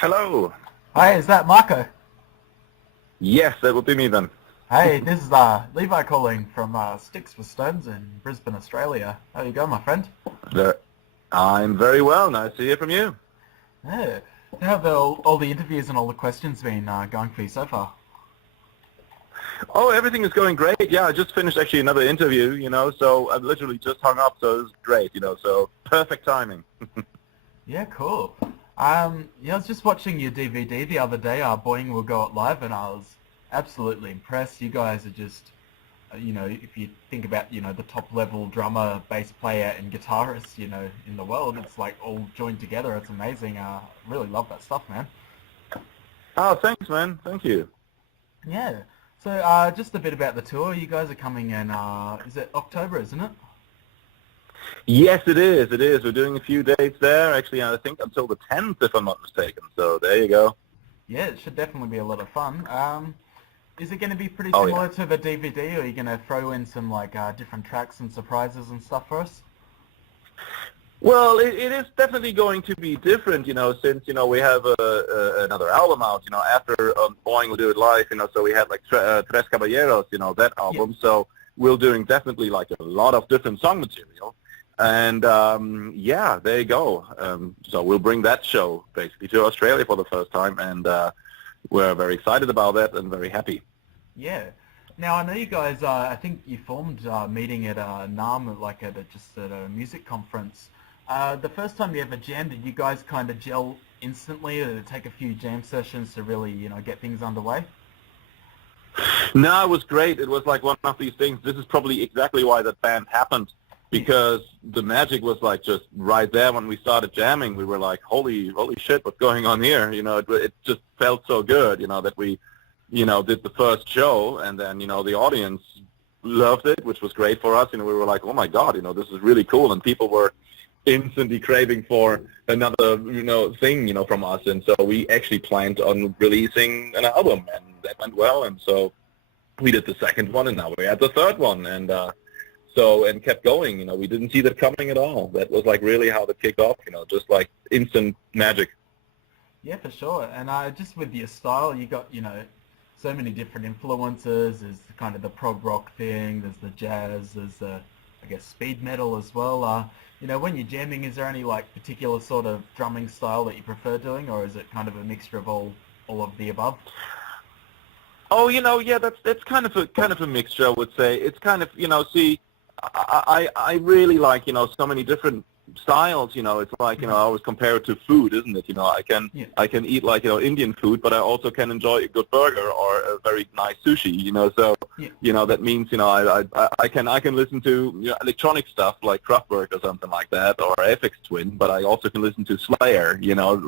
Hello. Hi, is that Marco? Yes, that would be me then. Hey, this is Levi calling from Sticks with Stones in Brisbane, Australia. How you going, my friend? There- I'm very well. Nice to hear from you. Yeah. How have all the interviews and all the questions been going for you so far? Oh, everything is going great. Yeah, I just finished actually another interview, so I literally just hung up, so it was great, so perfect timing. Yeah, cool. Yeah, I was just watching your DVD the other day, Boeing Will Go It Live, and I was absolutely impressed. You guys are just, if you think about, the top level drummer, bass player, and guitarist, in the world, it's like all joined together. It's amazing. Really love that stuff, man. Oh, thanks, man. Thank you. Yeah. So, just a bit about the tour. You guys are coming in, is it October, isn't it? Yes, it is. It is. We're doing a few dates there, actually, I think until the 10th, if I'm not mistaken. So there you go. Yeah, it should definitely be a lot of fun. Is it going to be pretty Oh, yeah. similar to the DVD, or are you going to throw in some, like, different tracks and surprises and stuff for us? Well, it is definitely going to be different, since, we have another album out, after Boeing Will Do It Live, so we had like Tres Caballeros, that Yeah. album. So we're doing definitely like a lot of different song material. And yeah, there you go. So we'll bring that show basically to Australia for the first time, and we're very excited about that and very happy. Yeah. Now, I know you guys, I think you formed a meeting at NAMM, like just at a music conference. The first time you ever jammed, did you guys kind of gel instantly, or did it take a few jam sessions to really, get things underway? No, it was great. It was like one of these things. This is probably exactly why that band happened, Yeah. because the magic was like just right there when we started jamming. We were like, holy shit, what's going on here? It just felt so good, that we, did the first show, and then, the audience loved it, which was great for us. We were like, oh my God, this is really cool. And people were instantly craving for another, thing, from us. And so we actually planned on releasing an album, and that went well. And so we did the second one, and now we're at the third one. And and kept going. We didn't see that coming at all. That was like really how it kicked off, just like instant magic. Yeah, for sure. And just with your style, you got, so many different influences. There's kind of the prog rock thing, there's the jazz, there's the, I guess, speed metal as well. When you're jamming, is there any like particular sort of drumming style that you prefer doing, or is it kind of a mixture of all of the above? Oh, yeah, that's kind of a mixture, I would say. It's kind of, see, I really like, so many different styles. It's like, I always compare it to food, isn't it? Yeah. I can eat like, Indian food, but I also can enjoy a good burger or a very nice sushi, so, Yeah. that means, I can listen to, electronic stuff like Kraftwerk or something like that, or Aphex Twin, but I also can listen to Slayer,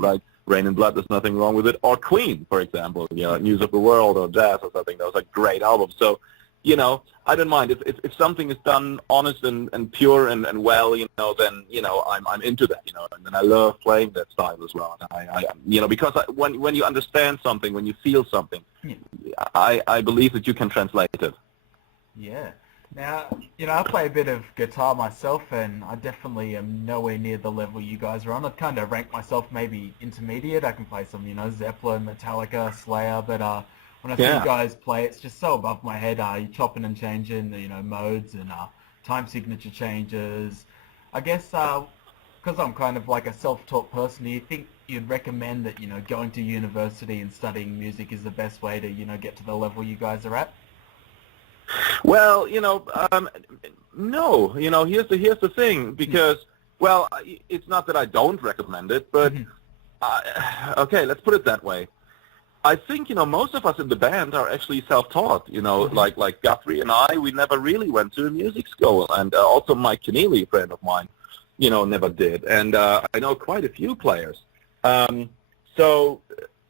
like Rain and Blood, there's nothing wrong with it, or Queen, for example, News of the World or Jazz or something. Those are great albums. So, I don't mind if something is done honest and pure and well, then I'm into that, and then I love playing that style as well. And because when you understand something, when you feel something, Yeah. I believe that you can translate it. Yeah. Now, I play a bit of guitar myself, and I definitely am nowhere near the level you guys are on. I'd kind of rank myself maybe intermediate. I can play some, Zeppelin, Metallica, Slayer, but when I see you Yeah. guys play, it's just so above my head. You're chopping and changing, modes and time signature changes. I guess because I'm kind of like a self-taught person, do you think you'd recommend that, going to university and studying music is the best way to, get to the level you guys are at? Well, no. Here's the thing, because well, it's not that I don't recommend it, but Mhm. okay, let's put it that way. I think most of us in the band are actually self-taught. Mhm. Like Guthrie and I, we never really went to a music school, and also Mike Keneally, a friend of mine, never did, and I know quite a few players. Um, so,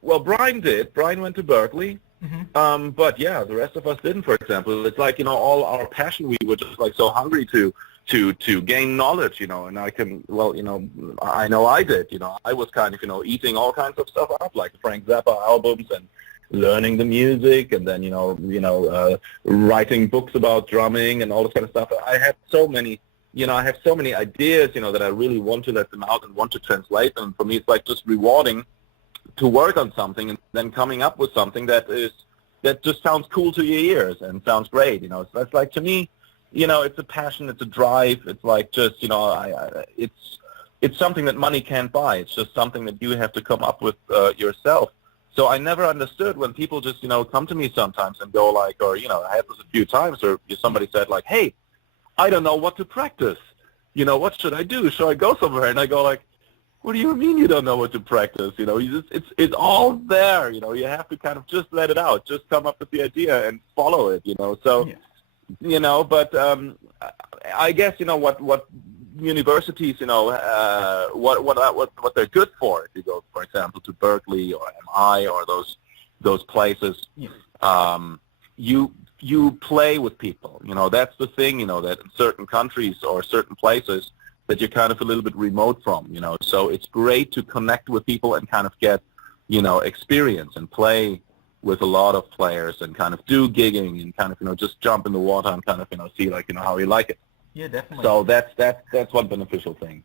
well, Brian did. Brian went to Berkeley. Mhm. But yeah, the rest of us didn't, for example. It's like, all our passion, we were just like so hungry to gain knowledge, and I can, well, I know I did, I was kind of, eating all kinds of stuff up, like the Frank Zappa albums and learning the music, and then, writing books about drumming and all this kind of stuff. I had so many, I have so many ideas, that I really want to let them out and want to translate them. For me, it's like just rewarding to work on something and then coming up with something that just sounds cool to your ears and sounds great. So that's like, to me, it's a passion, it's a drive. It's like just, it's something that money can't buy. It's just something that you have to come up with yourself. So I never understood when people just, come to me sometimes and go like, or, I had this a few times, or somebody said like, hey, I don't know what to practice. What should I do? Should I go somewhere? And I go like, what do you mean you don't know what to practice? It's all there. You have to kind of just let it out, just come up with the idea and follow it. So, but I guess what universities, what they're good for. If you go, for example, to Berkeley or MI or those places, you play with people. That's the thing. That in certain countries or certain places that you're kind of a little bit remote from. So it's great to connect with people and kind of get experience and play with a lot of players and kind of do gigging and kind of just jump in the water and kind of see like how you like it. Yeah, definitely. So that's one beneficial thing.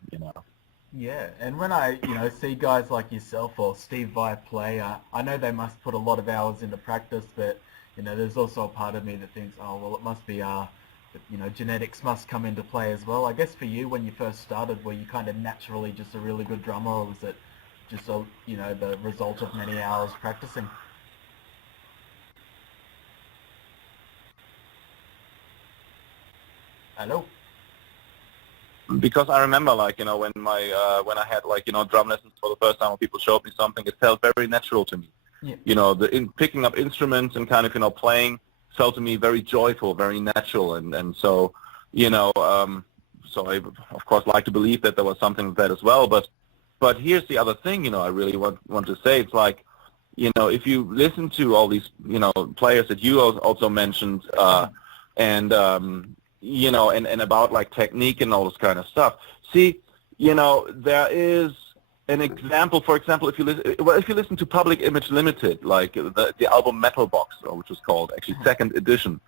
Yeah, and when I see guys like yourself or Steve Vai play, I know they must put a lot of hours into practice, but there's also a part of me that thinks, oh well, it must be genetics must come into play as well. I guess for you, when you first started, were you kind of naturally just a really good drummer, or was it just the result of many hours practicing? Hello? Because I remember, like, when I had, like, drum lessons for the first time, when people showed me something, it felt very natural to me. Yeah. Picking up instruments and kind of, playing felt to me very joyful, very natural, and so, so I, of course, like to believe that there was something like that as well, but here's the other thing, I really want to say. It's like, if you listen to all these, players that you also mentioned, and about like technique and all this kind of stuff. See, there is an example. For example, if you listen to Public Image Limited, like the album Metal Box, which was called actually second edition,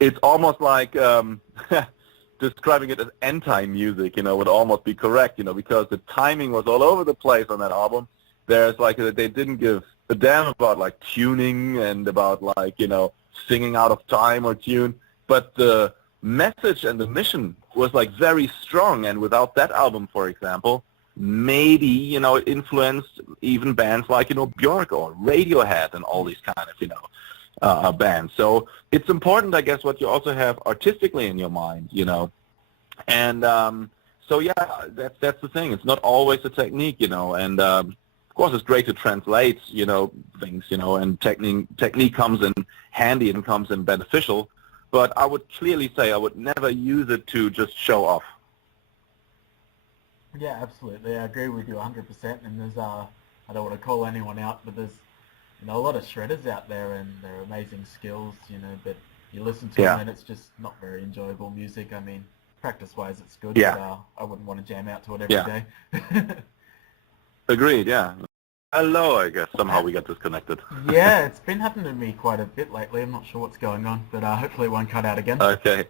it's almost like describing it as anti-music. Would almost be correct. Because the timing was all over the place on that album. There's like they didn't give a damn about like tuning and about like singing out of time or tune, but the message and the mission was like very strong, and without that album, for example, maybe it influenced even bands like Björk or Radiohead and all these kind of bands. So it's important, I guess, what you also have artistically in your mind, and so yeah, that's the thing. It's not always a technique, and of course it's great to translate things, and technique comes in handy and comes in beneficial. But I would clearly say I would never use it to just show off. Yeah, absolutely. I agree with you 100%. And there's, I don't want to call anyone out, but there's, a lot of shredders out there, and they're amazing skills, but you listen to them and it's just not very enjoyable music. I mean, practice-wise it's good, but I wouldn't want to jam out to it every day. Agreed, yeah. Hello, I guess. Somehow we got disconnected. Yeah, it's been happening to me quite a bit lately. I'm not sure what's going on, but hopefully it won't cut out again. Okay.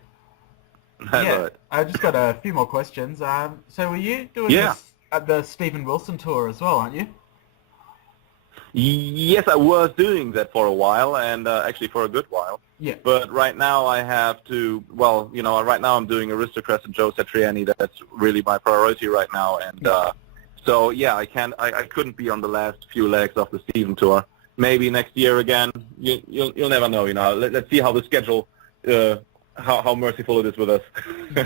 Yeah, I just got a few more questions. So were you doing this at the Stephen Wilson tour as well, aren't you? Yes, I was doing that for a while, and actually for a good while. Yeah. But right now I have to, right now I'm doing Aristocrats and Joe Satriani. That's really my priority right now, and so yeah, I couldn't be on the last few legs of the Stephen tour. Maybe next year again. You'll never know. Let's see how the schedule, how merciful it is with us.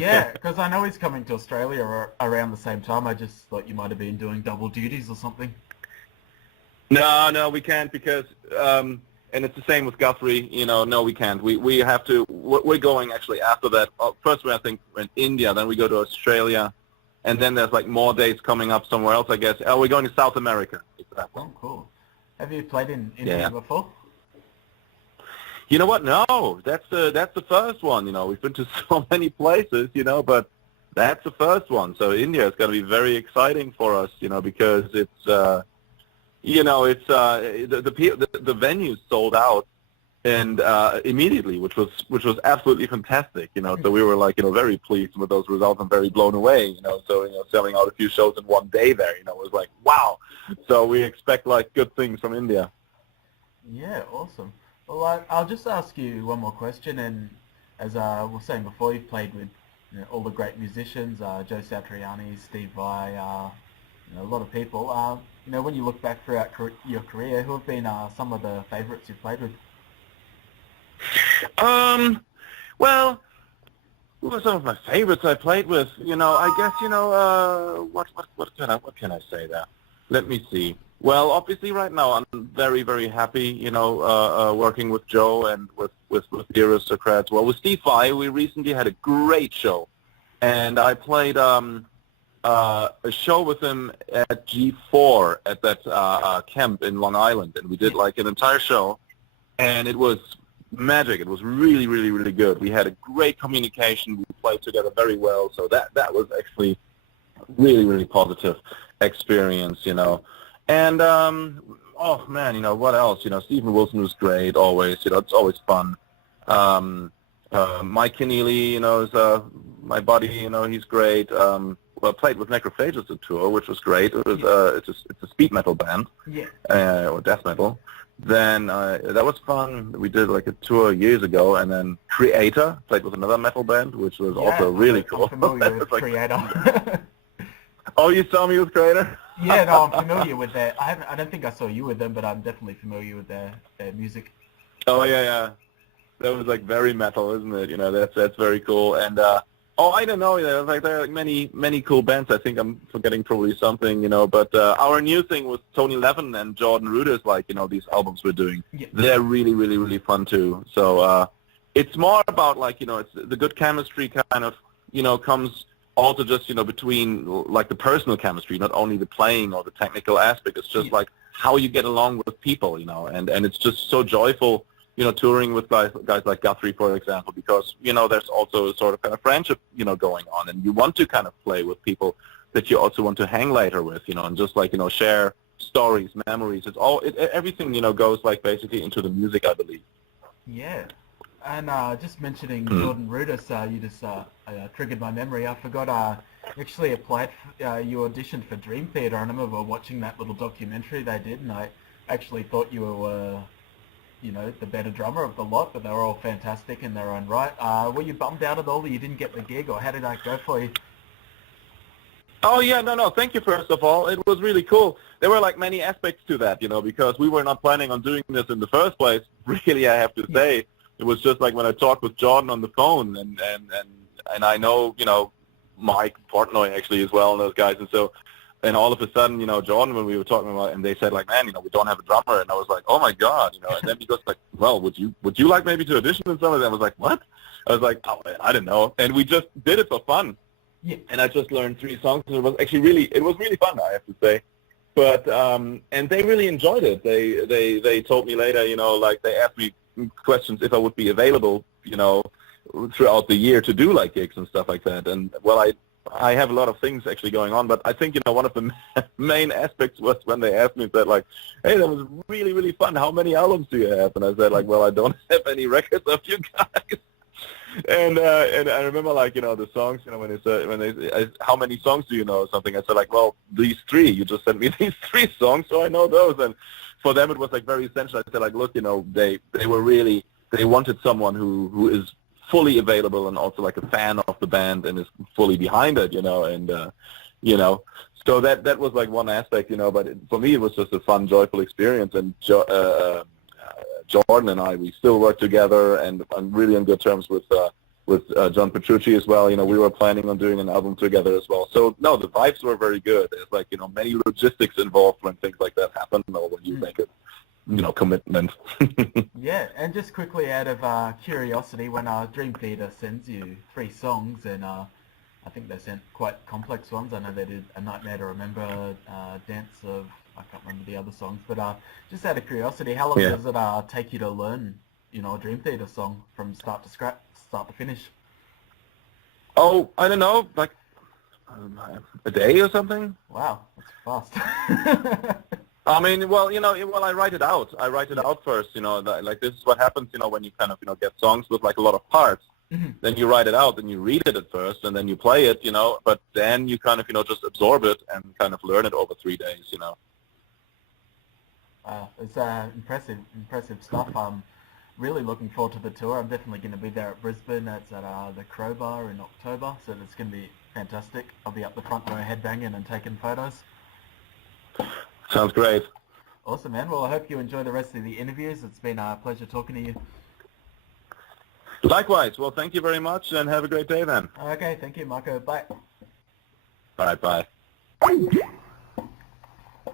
Yeah, because I know he's coming to Australia around the same time. I just thought you might have been doing double duties or something. No, we can't because, and it's the same with Guthrie. No, we can't. We have to. We're going actually after that. First, I think we're in India. Then we go to Australia. And then there's like more dates coming up somewhere else, I guess. Oh, we're going to South America. Exactly. Oh, cool. Have you played in India before? You know what? No, that's the first one. We've been to so many places, but that's the first one. So India is going to be very exciting for us, because it's, it's the venue's sold out and immediately, which was absolutely fantastic, So we were like, very pleased with those results and very blown away, So selling out a few shows in one day there, was like wow. So we expect like good things from India. Yeah, awesome. Well, I'll just ask you one more question, and as I was saying before, you've played with all the great musicians, Joe Satriani, Steve Vai, a lot of people. When you look back throughout your career, who have been some of the favourites you've played with? Well, who were some of my favorites I played with? I guess what can I say there? Let me see. Well, obviously, right now I'm very, very happy, working with Joe and with the Aristocrats. Well, with Steve Vai, we recently had a great show, and I played a show with him at G4 at that camp in Long Island, and we did like an entire show, and it was magic. It was really, really, really good. We had a great communication. We played together very well, so that was actually really, really positive experience, And oh man, what else? Stephen Wilson was great always. It's always fun. Mike Keneally, is my buddy. He's great. Well, I played with Necrophagus on tour, which was great. It was it's a speed metal band, or death metal. Then that was fun. We did like a tour years ago, and then Creator played with another metal band, which was also really cool. I'm familiar with Creator. Oh, you saw me with Creator? Yeah, no, I'm familiar with that. I don't think I saw you with them, but I'm definitely familiar with their music. Oh yeah. That was like very metal, isn't it? That's very cool. And I don't know. There are like many cool bands. I think I'm forgetting probably something, But our new thing with Tony Levin and Jordan Rudess, like these albums we're doing, they're really, really, really fun too. So it's more about like it's the good chemistry kind of comes also just between like the personal chemistry, not only the playing or the technical aspect. It's just like how you get along with people, and it's just so joyful. Touring with guys like Guthrie, for example, because, there's also a sort of kind of friendship, going on, and you want to kind of play with people that you also want to hang later with, and just like, share stories, memories. It's everything, goes like basically into the music, I believe. Yeah. And just mentioning Jordan Rudess, you just triggered my memory. I forgot actually applied, you auditioned for Dream Theater. I remember watching that little documentary they did, and I actually thought you were the better drummer of the lot, but they were all fantastic in their own right. Were you bummed out at all that you didn't get the gig, or how did that go for you? Oh, yeah, no, thank you, first of all. It was really cool. There were, like, many aspects to that, because we were not planning on doing this in the first place, really, I have to say. It was just like when I talked with Jordan on the phone, and I know, Mike Portnoy actually as well, and those guys, and all of a sudden, Jordan, when we were talking about, and they said like, man, we don't have a drummer, and I was like, oh my God, and then he goes like, well, would you like maybe to audition and some of that? I was like, what? I was like, oh man, I didn't know, and we just did it for fun, and I just learned 3 songs, and it was really fun, I have to say, but and they really enjoyed it. They told me later, like they asked me questions if I would be available, throughout the year to do like gigs and stuff like that, and well, I have a lot of things actually going on, but I think, one of the main aspects was when they asked me that, like, hey, that was really, really fun. How many albums do you have? And I said, like, well, I don't have any records of you guys. And I remember, like, the songs, when they how many songs do you know or something? I said, like, well, these 3. You just sent me these 3 songs, so I know those. And for them, it was, like, very essential. I said, like, look, they were really, they wanted someone who is fully available and also like a fan of the band and is fully behind it, and so that was like one aspect, but for me it was just a fun, joyful experience, and Jordan and I, we still work together, and I'm really on good terms with John Petrucci as well. We were planning on doing an album together as well. So no, the vibes were very good. There's like, many logistics involved when things like that happen, or when you make it, commitment. Yeah, and just quickly out of curiosity, when Dream Theater sends you 3 songs, and I think they sent quite complex ones. I know they did A Nightmare to Remember, Dance of, I can't remember the other songs, but just out of curiosity, how long does it take you to learn, a Dream Theater song from start to finish? Oh, I don't know, like a day or something. Wow, that's fast. I mean, well, I write it out. I write it out first, like this is what happens, when you kind of, get songs with like a lot of parts. Then you write it out, and you read it at first, and then you play it, but then you kind of, just absorb it and kind of learn it over 3 days, It's impressive stuff. I'm really looking forward to the tour. I'm definitely going to be there at Brisbane. It's at the Crowbar in October, so it's going to be fantastic. I'll be up the front row headbanging and taking photos. Sounds great. Awesome, man. Well, I hope you enjoy the rest of the interviews. It's been a pleasure talking to you. Likewise. Well, thank you very much, and have a great day then. Okay, thank you, Marco. Bye. All right, bye.